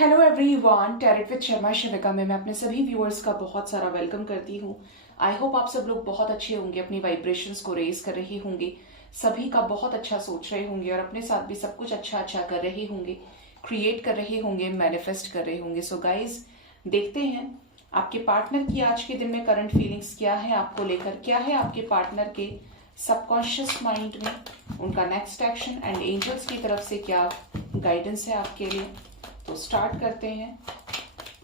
Hello everyone, tarot with Sharma Shivika में मैं अपने सभी व्यूअर्स का बहुत सारा वेलकम करती हूँ। आई होप आप सब लोग बहुत अच्छे होंगे, अपनी वाइब्रेशंस को रेज कर रहे होंगे, सभी का बहुत अच्छा सोच रहे होंगे और अपने साथ भी सब कुछ अच्छा अच्छा कर रहे होंगे, क्रिएट कर रहे होंगे, मैनिफेस्ट कर रहे होंगे। सो गाइज, देखते हैं आपके पार्टनर की आज के दिन में करंट फीलिंग्स क्या है, आपको लेकर क्या है, आपके पार्टनर के सबकॉन्शियस माइंड में उनका नेक्स्ट एक्शन एंड एंजल्स की तरफ से क्या गाइडेंस है आपके लिए। तो स्टार्ट करते हैं।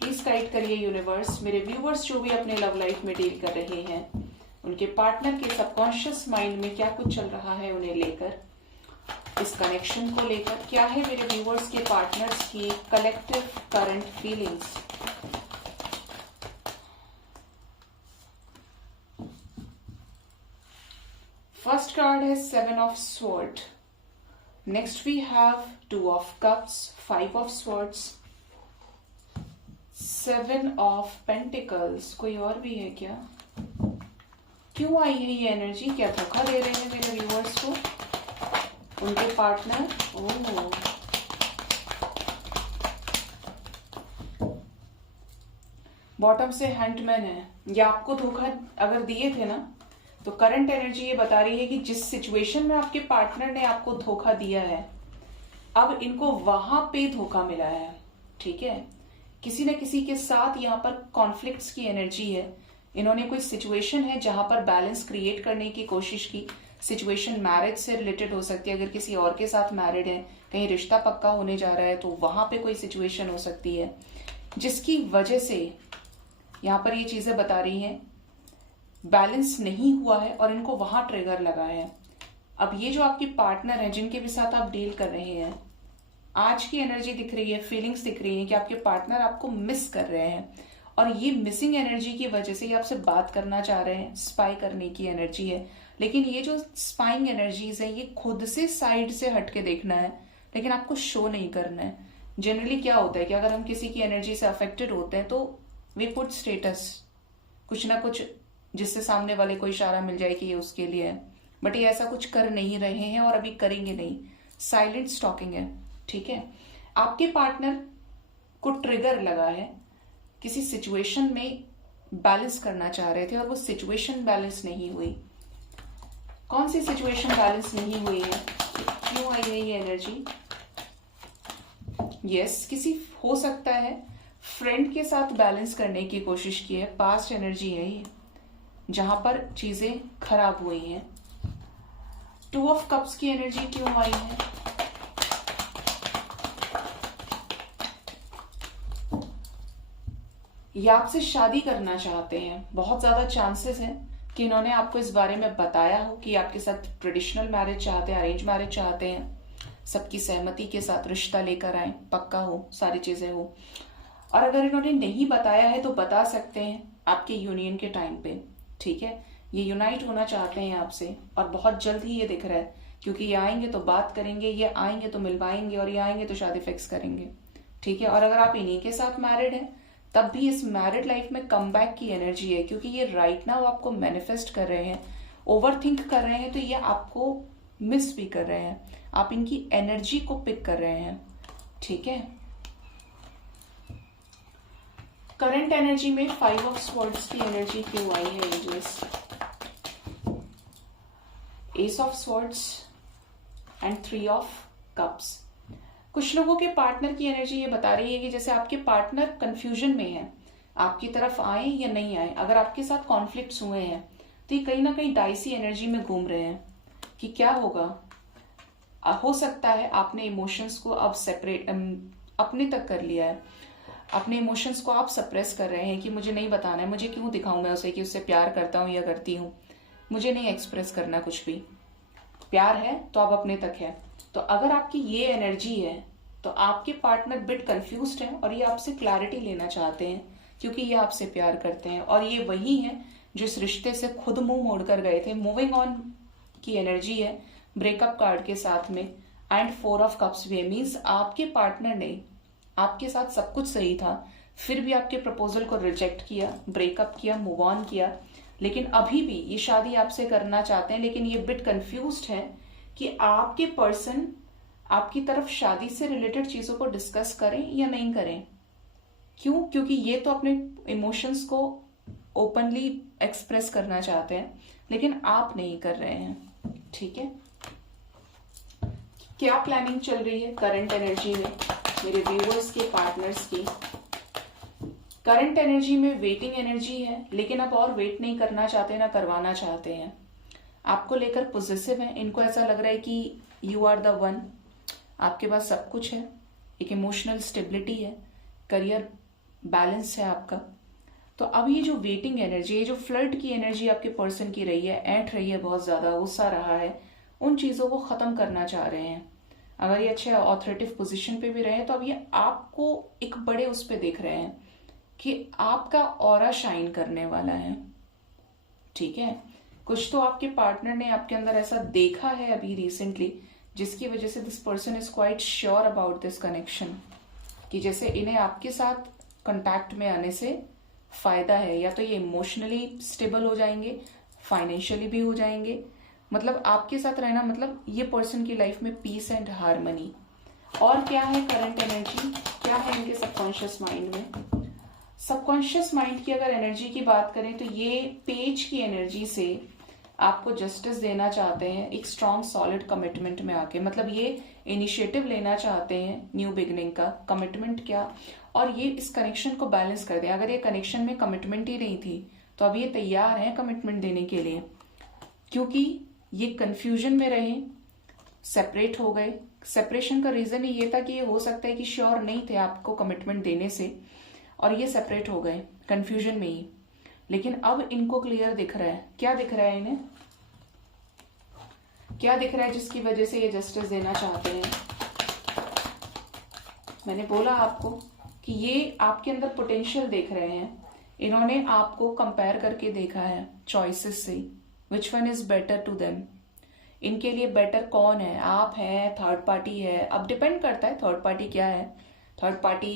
प्लीज गाइड करिए यूनिवर्स, मेरे व्यूवर्स जो भी अपने लव लाइफ में डील कर रहे हैं, उनके पार्टनर के सबकॉन्शियस माइंड में क्या कुछ चल रहा है उन्हें लेकर, इस कनेक्शन को लेकर क्या है मेरे व्यूवर्स के पार्टनर्स की collective current feelings. First card है 7 of sword. Next we have 2 of cups, 5 of swords, 7 of pentacles। कोई और भी है क्या? क्यों आई है ये एनर्जी? क्या धोखा दे रहे हैं मेरे व्यूअर्स को उनके पार्टनर? ओह, बॉटम से हैंडमैन है। ये आपको धोखा अगर दिए थे ना, तो करंट एनर्जी ये बता रही है कि जिस सिचुएशन में आपके पार्टनर ने आपको धोखा दिया है, अब इनको वहां पे धोखा मिला है। ठीक है, किसी न किसी के साथ यहाँ पर कॉन्फ्लिक्ट्स की एनर्जी है। इन्होंने कोई सिचुएशन है जहां पर बैलेंस क्रिएट करने की कोशिश की। सिचुएशन मैरिज से रिलेटेड हो सकती है, अगर किसी और के साथ मैरिड है, कहीं रिश्ता पक्का होने जा रहा है, तो वहां पे कोई सिचुएशन हो सकती है जिसकी वजह से यहाँ पर ये चीजें बता रही हैं बैलेंस नहीं हुआ है और इनको वहां ट्रिगर लगा है। अब ये जो आपके पार्टनर हैं जिनके भी साथ आप डील कर रहे हैं, आज की एनर्जी दिख रही है, फीलिंग्स दिख रही है कि आपके पार्टनर आपको मिस कर रहे हैं और ये मिसिंग एनर्जी की वजह से ये आपसे बात करना चाह रहे हैं। स्पाई करने की एनर्जी है, लेकिन ये जो स्पाइंग एनर्जीज है ये खुद से साइड से हटके देखना है, लेकिन आपको शो नहीं करना है। जनरली क्या होता है कि अगर हम किसी की एनर्जी से अफेक्टेड होते हैं तो वी पुट स्टेटस, कुछ ना कुछ जिससे सामने वाले को इशारा मिल जाए कि ये उसके लिए है, बट ये ऐसा कुछ कर नहीं रहे हैं और अभी करेंगे नहीं। साइलेंट स्टॉकिंग है। ठीक है, आपके पार्टनर को ट्रिगर लगा है, किसी सिचुएशन में बैलेंस करना चाह रहे थे और वो सिचुएशन बैलेंस नहीं हुई। कौन सी सिचुएशन बैलेंस नहीं हुई है? क्यों आई है ये एनर्जी? यस, किसी हो सकता है फ्रेंड के साथ बैलेंस करने की कोशिश की है। पास्ट एनर्जी है ये, जहां पर चीजें खराब हुई हैं। 2 ऑफ कप्स की एनर्जी क्यों आई है? ये आपसे शादी करना चाहते हैं। बहुत ज्यादा चांसेस हैं कि इन्होंने आपको इस बारे में बताया हो कि आपके साथ ट्रेडिशनल मैरिज चाहते हैं, अरेंज मैरिज चाहते हैं, सबकी सहमति के साथ रिश्ता लेकर आए, पक्का हो, सारी चीजें हो। और अगर इन्होंने नहीं बताया है तो बता सकते हैं आपके यूनियन के टाइम पे। ठीक है, ये यूनाइट होना चाहते हैं आपसे और बहुत जल्द ही ये दिख रहा है, क्योंकि ये आएंगे तो बात करेंगे, ये आएंगे तो मिलवाएंगे और ये आएंगे तो शादी फिक्स करेंगे। ठीक है, और अगर आप इन्हीं के साथ मैरिड हैं तब भी इस मैरिड लाइफ में कमबैक की एनर्जी है, क्योंकि ये राइट नाउ आपको मैनिफेस्ट कर रहे हैं, ओवर थिंक कर रहे हैं, तो ये आपको मिस भी कर रहे हैं, आप इनकी एनर्जी को पिक कर रहे हैं। ठीक है, करंट एनर्जी में 5 ऑफ स्वॉर्ड्स की एनर्जी क्यों आई है angels? Ace of swords and 3 of cups. कुछ लोगों के पार्टनर की एनर्जी ये बता रही है कि जैसे आपके पार्टनर कंफ्यूजन में है, आपकी तरफ आए या नहीं आए। अगर आपके साथ कॉन्फ्लिक्ट्स हुए हैं तो ये कहीं ना कहीं डाइसी एनर्जी में घूम रहे हैं कि क्या होगा। हो सकता है आपने इमोशंस को अब सेपरेट अपने तक कर लिया है, अपने इमोशंस को आप सप्रेस कर रहे हैं कि मुझे नहीं बताना है, मुझे क्यों दिखाऊं मैं उसे कि उससे प्यार करता हूं या करती हूं, मुझे नहीं एक्सप्रेस करना कुछ भी। प्यार है तो आप अपने तक है। तो अगर आपकी ये एनर्जी है तो आपके पार्टनर बिट कंफ्यूज्ड है और ये आपसे क्लैरिटी लेना चाहते हैं, क्योंकि ये आपसे प्यार करते हैं और ये वही है जो इस रिश्ते से खुद मुंह मोड़कर गए थे। मूविंग ऑन की एनर्जी है ब्रेकअप कार्ड के साथ में एंड 4 ऑफ कप्स भी। मीन्स आपके पार्टनर ने आपके साथ सब कुछ सही था, फिर भी आपके प्रपोजल को रिजेक्ट किया, ब्रेकअप किया, मूव ऑन किया, लेकिन अभी भी ये शादी आपसे करना चाहते हैं। लेकिन ये बिट कंफ्यूज्ड है कि आपके पर्सन आपकी तरफ शादी से रिलेटेड चीजों को डिस्कस करें या नहीं करें। क्यों? क्योंकि ये तो अपने इमोशंस को ओपनली एक्सप्रेस करना चाहते हैं, लेकिन आप नहीं कर रहे हैं। ठीक है, क्या प्लानिंग चल रही है करंट एनर्जी में मेरे व्यूअर्स के, पार्टनर्स की? करंट एनर्जी में वेटिंग एनर्जी है, लेकिन अब और वेट नहीं करना चाहते, ना करवाना चाहते हैं। आपको लेकर पॉजिटिव है, इनको ऐसा लग रहा है कि यू आर द वन, आपके पास सब कुछ है, एक इमोशनल स्टेबिलिटी है, करियर बैलेंस है आपका। तो अब ये जो वेटिंग एनर्जी, ये जो फ्लर्ट की एनर्जी आपके पर्सन की रही है, ऐंठ रही है, बहुत ज्यादा गुस्सा रहा है, उन चीजों को खत्म करना चाह रहे हैं। अगर ये अच्छे ऑथोरिटेटिव पोजीशन पे भी रहे तो अब ये आपको एक बड़े उस पे देख रहे हैं कि आपका ऑरा शाइन करने वाला है। ठीक है, कुछ तो आपके पार्टनर ने आपके अंदर ऐसा देखा है अभी रिसेंटली, जिसकी वजह से this person is quite sure about this connection, कि जैसे इन्हें आपके साथ कांटेक्ट में आने से फायदा है, या तो ये इमोशनली स्टेबल हो जाएंगे, फाइनेंशियली भी हो जाएंगे। मतलब आपके साथ रहना मतलब ये पर्सन की लाइफ में पीस एंड हार्मनी। और क्या है करंट एनर्जी, क्या है इनके सबकॉन्शियस माइंड में? सबकॉन्शियस माइंड की अगर एनर्जी की बात करें तो ये पेज की एनर्जी से आपको जस्टिस देना चाहते हैं, एक स्ट्रॉन्ग सॉलिड कमिटमेंट में आके। मतलब ये इनिशिएटिव लेना चाहते हैं न्यू बिगनिंग का, कमिटमेंट क्या, और ये इस कनेक्शन को बैलेंस कर दें। अगर ये कनेक्शन में कमिटमेंट ही नहीं थी तो अब ये तैयार हैं कमिटमेंट देने के लिए, क्योंकि ये कंफ्यूजन में रहे, सेपरेट हो गए। सेपरेशन का रीजन ही ये था कि ये हो सकता है कि श्योर नहीं थे आपको कमिटमेंट देने से, और ये सेपरेट हो गए कंफ्यूजन में ही। लेकिन अब इनको क्लियर दिख रहा है। क्या दिख रहा है इन्हें? क्या दिख रहा है जिसकी वजह से ये जस्टिस देना चाहते हैं? मैंने बोला आपको कि ये आपके अंदर पोटेंशियल देख रहे हैं। इन्होंने आपको कंपेयर करके देखा है चॉइसेस से, which one is better to them. इनके लिए बेटर कौन है? आप हैं, थर्ड पार्टी है? अब डिपेंड करता है थर्ड पार्टी क्या है। थर्ड पार्टी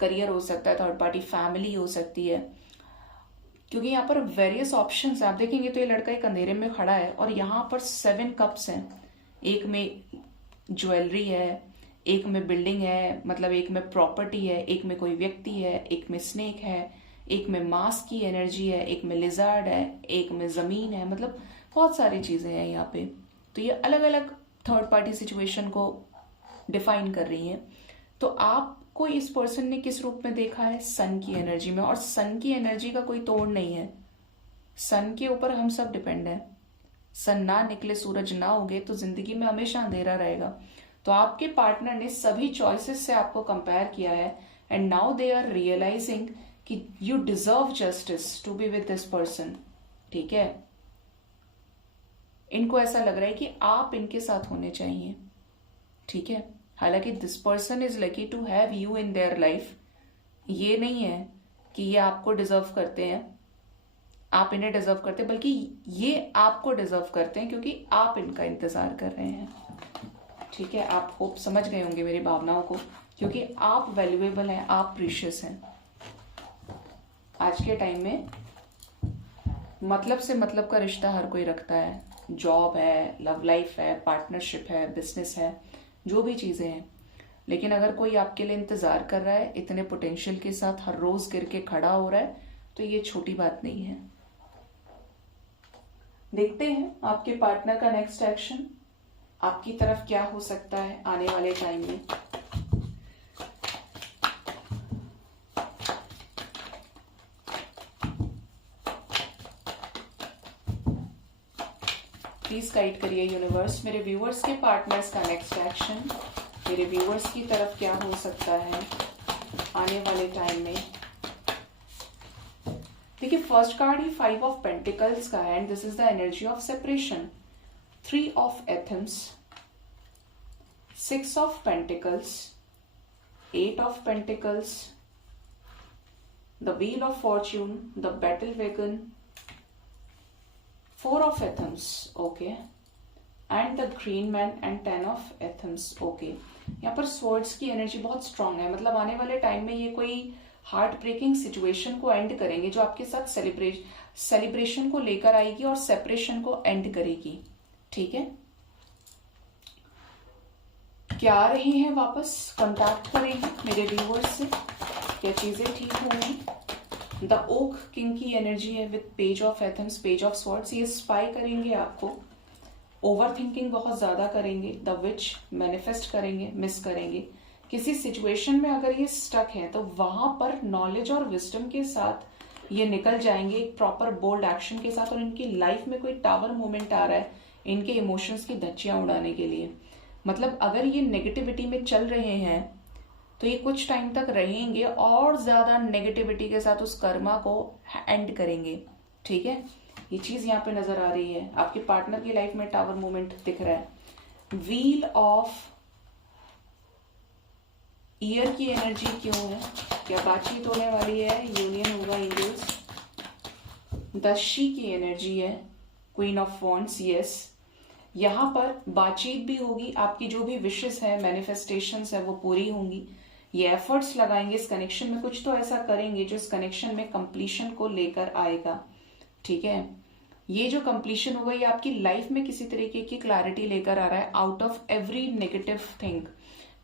करियर हो सकता है, थर्ड पार्टी फैमिली हो सकती है, क्योंकि यहाँ पर वेरियस ऑप्शंस हैं। आप देखेंगे तो ये लड़का एक अंधेरे में खड़ा है और यहाँ पर 7 कप्स हैं। एक में ज्वेलरी है, एक में बिल्डिंग है, मतलब एक में प्रॉपर्टी है, एक में कोई व्यक्ति है, एक में स्नेक है, एक में मास्क की एनर्जी है, एक में लिजार्ड है, एक में जमीन है। मतलब बहुत सारी चीजें हैं यहाँ पे। तो ये अलग अलग थर्ड पार्टी सिचुएशन को डिफाइन कर रही है। तो आपको इस पर्सन ने किस रूप में देखा है? सन की एनर्जी में। और सन की एनर्जी का कोई तोड़ नहीं है। सन के ऊपर हम सब डिपेंड है। सन ना निकले, सूरज ना उगे तो जिंदगी में हमेशा अंधेरा रहेगा। तो आपके पार्टनर ने सभी चॉइसेस से आपको कंपेयर किया है, and now they are realizing कि you deserve justice to be with this person. ठीक है, इनको ऐसा लग रहा है कि आप इनके साथ होने चाहिए। ठीक है, हालांकि this person is lucky to have you in their life. ये नहीं है कि ये आपको डिजर्व करते हैं, आप इन्हें डिजर्व करते हैं, बल्कि ये आपको डिजर्व करते हैं क्योंकि आप इनका इंतजार कर रहे हैं। ठीक है, आप होप समझ गए होंगे मेरी भावनाओं को, क्योंकि आप वैल्यूएबल हैं, आप प्रीशियस हैं। आज के टाइम में मतलब से मतलब का रिश्ता हर कोई रखता है। जॉब है, लव लाइफ है, पार्टनरशिप है, बिजनेस है, जो भी चीजें हैं। लेकिन अगर कोई आपके लिए इंतजार कर रहा है, इतने पोटेंशियल के साथ हर रोज गिर के खड़ा हो रहा है, तो ये छोटी बात नहीं है। देखते हैं आपके पार्टनर का नेक्स्ट एक्शन आपकी तरफ क्या हो सकता है आने वाले टाइम में। प्लीज गाइड करिए यूनिवर्स, मेरे व्यूअर्स के पार्टनर्स का नेक्स्ट एक्शन मेरे व्यूअर्स की तरफ क्या हो सकता है आने वाले टाइम में। देखिए, फर्स्ट कार्ड ही 5 ऑफ पेंटिकल्स का है, and this is the energy of separation. 3 of Athens, 6 of pentacles, 8 of pentacles, the wheel of fortune, the battle wagon, 4 of Athens, okay, and the green man and 10 of Athens, okay। यहाँ पर swords की energy बहुत strong है। मतलब आने वाले time में ये कोई हार्ट ब्रेकिंग सिचुएशन को एंड करेंगे, जो आपके साथ सेलिब्रेशन को लेकर आएगी और सेपरेशन को एंड करेगी। ठीक है, क्या आ रहे हैं वापस, कांटेक्ट करेंगे मेरे व्यूअर्स से, क्या चीजें ठीक होंगी। द ओक किंग की एनर्जी है with page of Athens, page of swords. ये स्पाई करेंगे आपको, ओवर थिंकिंग बहुत ज्यादा करेंगे, द विच मैनिफेस्ट करेंगे, मिस करेंगे। किसी सिचुएशन में अगर ये स्टक है तो वहां पर नॉलेज और विजडम के साथ ये निकल जाएंगे, एक प्रॉपर बोल्ड एक्शन के साथ। और इनकी लाइफ में कोई टावर मोमेंट आ रहा है इनके इमोशंस की धज्जियां उड़ाने के लिए। मतलब अगर ये नेगेटिविटी में चल रहे हैं तो ये कुछ टाइम तक रहेंगे और ज्यादा नेगेटिविटी के साथ उस कर्मा को एंड करेंगे। ठीक है, ये चीज यहाँ पे नजर आ रही है। आपके पार्टनर की लाइफ में टावर मूवमेंट दिख रहा है। व्हील ऑफ ईयर की एनर्जी क्यों है, क्या बातचीत होने वाली है, यूनियन होगा एंजल्स। दशी की एनर्जी है, क्वीन ऑफ वॉन्ड्स। यस, यहाँ पर बातचीत भी होगी, आपकी जो भी विशेस है, मैनिफेस्टेशंस है, वो पूरी होंगी। ये एफर्ट्स लगाएंगे इस कनेक्शन में, कुछ तो ऐसा करेंगे जो इस कनेक्शन में कंप्लीशन को लेकर आएगा। ठीक है, ये जो कंप्लीशन होगा ये आपकी लाइफ में किसी तरीके की क्लैरिटी लेकर आ रहा है, out of every negative thing.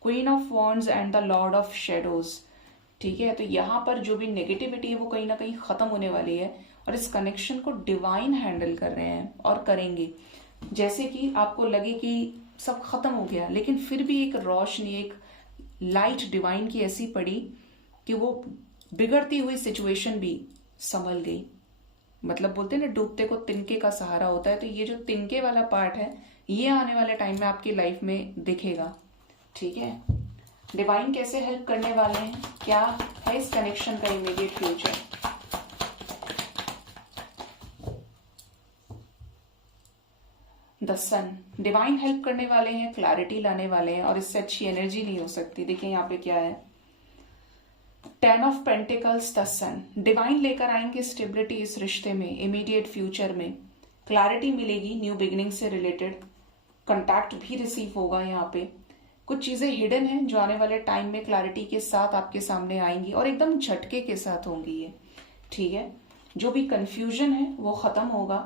Queen of wands and the Lord of shadows. ठीक है, तो यहाँ पर जो भी नेगेटिविटी है वो कहीं ना कहीं खत्म होने वाली है और इस कनेक्शन को डिवाइन हैंडल कर रहे हैं और करेंगे। जैसे कि आपको लगे कि सब खत्म हो गया, लेकिन फिर भी एक रोशनी, एक लाइट डिवाइन की ऐसी पड़ी कि वो बिगड़ती हुई सिचुएशन भी संभल गई। मतलब बोलते हैं ना, डूबते को तिनके का सहारा होता है। तो ये जो तिनके वाला पार्ट है ये आने वाले टाइम में आपकी लाइफ में दिखेगा। ठीक है, डिवाइन कैसे हेल्प करने वाले हैं, क्या है इस कनेक्शन का immediate future. The sun, divine help करने वाले हैं, क्लैरिटी लाने वाले हैं और इससे अच्छी एनर्जी नहीं हो सकती। देखिए यहाँ पे क्या है, 10 of pentacles, the sun. Divine लेकर आएंगे स्टेबिलिटी इस रिश्ते में, इमीडिएट फ्यूचर में क्लैरिटी मिलेगी, न्यू बिगिनिंग से रिलेटेड कॉन्टैक्ट भी रिसीव होगा। यहाँ पे कुछ चीजें हिडन हैं जो आने वाले टाइम में क्लैरिटी के साथ आपके सामने आएंगी और एकदम झटके के साथ होंगी ये। ठीक है, जो भी कंफ्यूजन है वो खत्म होगा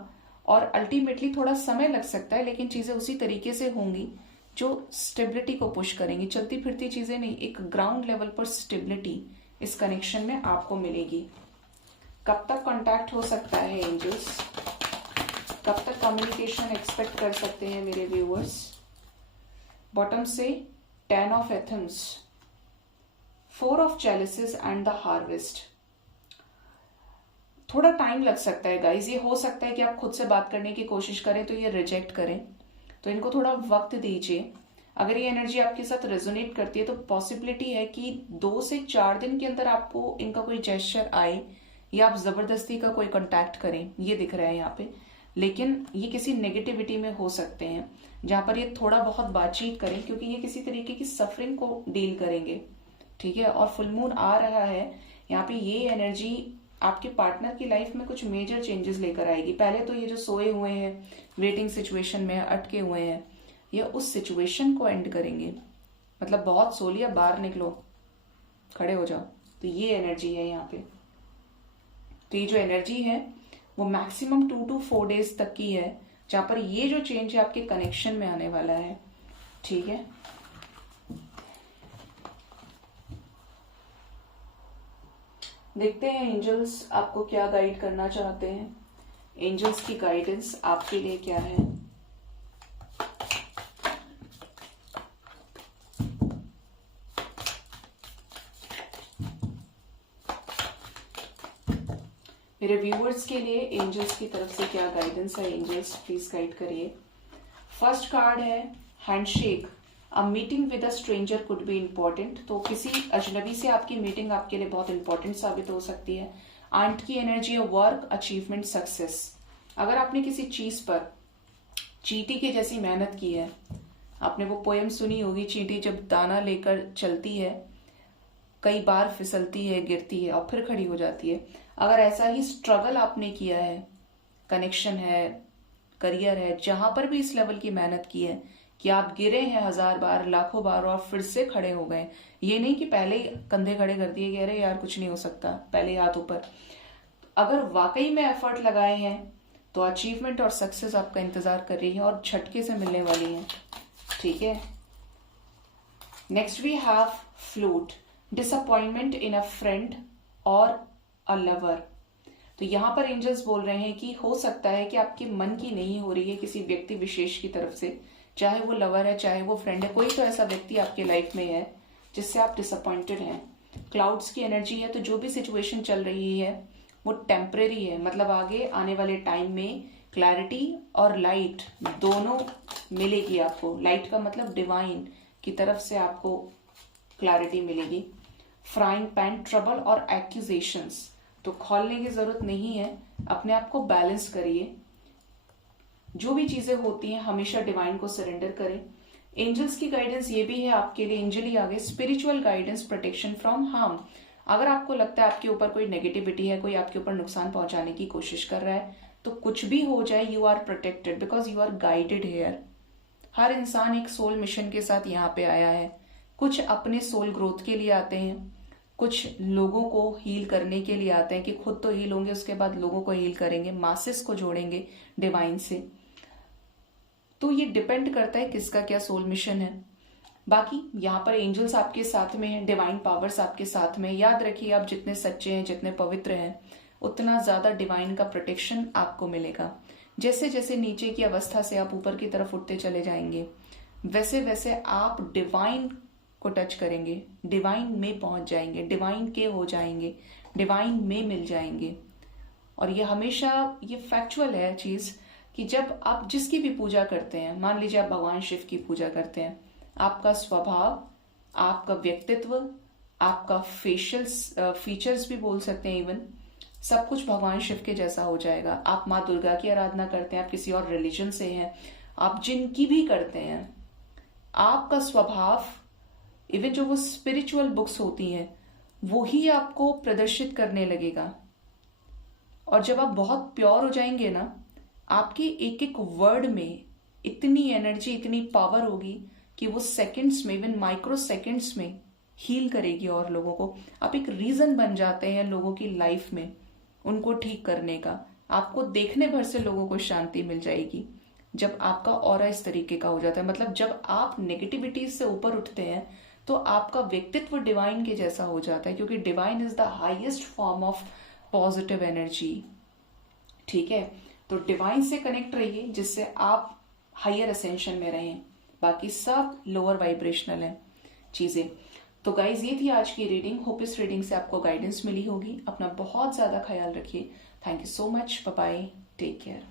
और अल्टीमेटली थोड़ा समय लग सकता है, लेकिन चीजें उसी तरीके से होंगी जो स्टेबिलिटी को पुश करेंगी। चलती फिरती चीजें नहीं, एक ग्राउंड लेवल पर स्टेबिलिटी इस कनेक्शन में आपको मिलेगी। कब तक कांटेक्ट हो सकता है एंजल्स, कब तक कम्युनिकेशन एक्सपेक्ट कर सकते हैं मेरे व्यूअर्स। बॉटम से 10 of Athens, 4 of chalices and the harvest. थोड़ा टाइम लग सकता है गाइज, ये हो सकता है कि आप खुद से बात करने की कोशिश करें तो ये रिजेक्ट करें, तो इनको थोड़ा वक्त दीजिए। अगर ये एनर्जी आपके साथ रेजोनेट करती है तो पॉसिबिलिटी है कि 2 से 4 दिन के अंदर आपको इनका कोई जेस्चर आए या आप जबरदस्ती का कोई कांटेक्ट करें, ये दिख रहा है यहाँ पे। लेकिन ये किसी नेगेटिविटी में हो सकते हैं जहां पर ये थोड़ा बहुत बातचीत करें, क्योंकि ये किसी तरीके की सफरिंग को डील करेंगे। ठीक है, और फुल मून आ रहा है यहाँ पे, ये एनर्जी आपके पार्टनर की लाइफ में कुछ मेजर चेंजेस लेकर आएगी। पहले तो ये जो सोए हुए हैं, वेटिंग सिचुएशन में अटके हुए हैं, ये उस सिचुएशन को एंड करेंगे। मतलब बहुत सो लिया, बाहर निकलो, खड़े हो जाओ, तो ये एनर्जी है यहाँ पे। तो ये जो एनर्जी है वो मैक्सिमम 2 to 4 डेज तक की है, जहां पर ये जो चेंज है आपके कनेक्शन में आने वाला है। ठीक है, देखते हैं एंजल्स आपको क्या गाइड करना चाहते हैं। एंजल्स की गाइडेंस आपके लिए क्या है। मेरे व्यूअर्स के लिए एंजल्स की तरफ से क्या गाइडेंस है, एंजल्स प्लीज गाइड करिए। फर्स्ट कार्ड है handshake. A meeting with a stranger could be important. तो किसी अजनबी से आपकी मीटिंग आपके लिए बहुत इंपॉर्टेंट साबित हो सकती है। आंट की एनर्जी है वर्क, अचीवमेंट, सक्सेस। अगर आपने किसी चीज पर चींटी की जैसी मेहनत की है, आपने वो पोएम सुनी होगी, चींटी जब दाना लेकर चलती है कई बार फिसलती है, गिरती है और फिर खड़ी हो जाती है। अगर ऐसा ही स्ट्रगल आपने किया है, कनेक्शन है, करियर है, जहां पर भी इस लेवल की मेहनत की है कि आप गिरे हैं 1000 बार, लाखों बार और फिर से खड़े हो गए, ये नहीं कि पहले ही कंधे खड़े कर दिए कि अरे यार कुछ नहीं हो सकता, पहले हाथ ऊपर। अगर वाकई में एफर्ट लगाए हैं तो अचीवमेंट और सक्सेस आपका इंतजार कर रही है और झटके से मिलने वाली है। ठीक है, next we have flute, disappointment in a friend और अ लवर। तो यहां पर एंजल्स बोल रहे हैं कि हो सकता है कि आपके मन की नहीं हो रही है किसी व्यक्ति विशेष की तरफ से, चाहे वो लवर है चाहे वो फ्रेंड है, कोई तो ऐसा व्यक्ति आपके लाइफ में है जिससे आप डिसअपॉइंटेड हैं। क्लाउड्स की एनर्जी है, तो जो भी सिचुएशन चल रही है वो टेम्परेरी है, मतलब आगे आने वाले टाइम में क्लैरिटी और लाइट दोनों मिलेगी आपको। लाइट का मतलब डिवाइन की तरफ से आपको क्लैरिटी मिलेगी। फ्राइंग पैन, ट्रबल और एक्यूजेशंस, तो खोलने की जरूरत नहीं है, अपने आप को बैलेंस करिए। जो भी चीजें होती हैं हमेशा डिवाइन को सरेंडर करें। एंजल्स की गाइडेंस ये भी है आपके लिए, एंजल ही आगे, spiritual guidance, protection from harm. अगर आपको लगता है आपके ऊपर कोई नेगेटिविटी है, कोई आपके ऊपर नुकसान पहुंचाने की कोशिश कर रहा है, तो कुछ भी हो जाए you are protected because you are guided here. हर इंसान एक सोल मिशन के साथ यहाँ पे आया है। कुछ अपने सोल ग्रोथ के लिए आते हैं, कुछ लोगों को हील करने के लिए आते हैं कि खुद तो हील होंगे, उसके बाद लोगों को हील करेंगे, मासेस को जोड़ेंगे डिवाइन से। तो ये डिपेंड करता है किसका क्या सोल मिशन है। बाकी यहाँ पर एंजल्स आपके साथ में हैं, डिवाइन पावर्स आपके साथ में। याद रखिए आप जितने सच्चे हैं, जितने पवित्र हैं, उतना ज्यादा डिवाइन का प्रोटेक्शन आपको मिलेगा। जैसे जैसे नीचे की अवस्था से आप ऊपर की तरफ उठते चले जाएंगे, वैसे वैसे आप डिवाइन को टच करेंगे, डिवाइन में पहुंच जाएंगे, डिवाइन के हो जाएंगे, डिवाइन में मिल जाएंगे। और ये हमेशा ये फैक्चुअल है चीज कि जब आप जिसकी भी पूजा करते हैं, मान लीजिए आप भगवान शिव की पूजा करते हैं, आपका स्वभाव, आपका व्यक्तित्व, आपका फेशियल फीचर्स भी बोल सकते हैं, इवन सब कुछ भगवान शिव के जैसा हो जाएगा। आप माँ दुर्गा की आराधना करते हैं, आप किसी और रिलीजन से हैं, आप जिनकी भी करते हैं, आपका स्वभाव, इवन जो वो स्पिरिचुअल बुक्स होती हैं वो ही आपको प्रदर्शित करने लगेगा। और जब आप बहुत प्योर हो जाएंगे ना, आपके एक एक वर्ड में इतनी एनर्जी, इतनी पावर होगी कि वो सेकंड्स में, इवन माइक्रो सेकंड्स में हील करेगी और लोगों को। आप एक रीजन बन जाते हैं लोगों की लाइफ में उनको ठीक करने का। आपको देखने भर से लोगों को शांति मिल जाएगी जब आपका ऑरा इस तरीके का हो जाता है। मतलब जब आप नेगेटिविटी से ऊपर उठते हैं तो आपका व्यक्तित्व डिवाइन के जैसा हो जाता है, क्योंकि divine is the highest form of positive energy. ठीक है, तो डिवाइन से कनेक्ट रहिए जिससे आप हायर असेंशन में रहें। बाकी सब लोअर वाइब्रेशनल है चीजें। तो गाइज ये थी आज की रीडिंग। होप इस रीडिंग से आपको गाइडेंस मिली होगी। अपना बहुत ज्यादा ख्याल रखिए। Thank you so much. Bye bye, take care.